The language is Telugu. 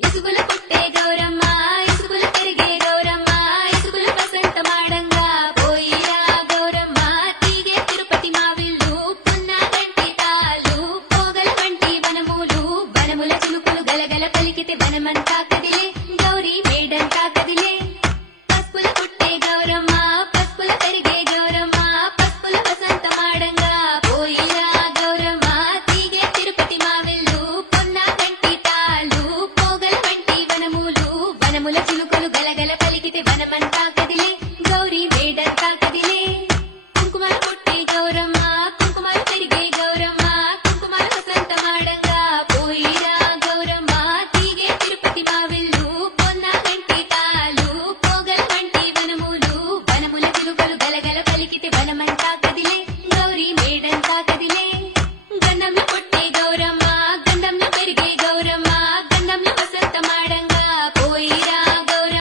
ఇసుగుల పుట్టే గౌరమ్మ ఇసుగుల పెరిగే గౌరమ్మ ఇసుగుల వసంత మాడంగా పోయిరా గౌరమ్మ తీగే తిరుపతి మావిళ్ళు పున్న గంటి తాళ్ళు పోగల వంటి వనములు వనముల చిలుకులు గలగల పలికితే వనమంతా కదిలే గౌరీ మేడంతా కదిలే పసుపుల పుట్టే గౌరమ్మ పసుపుల పెరిగే గౌరమ్మ పసుపుల వసంత మాడంగా పోయిరా గౌరమ్మ తీగే తిరుపతి మావిళ్ళు పున్న గంటి తాళ్ళు పోగల వంటి వనములు వనముల చిలుకు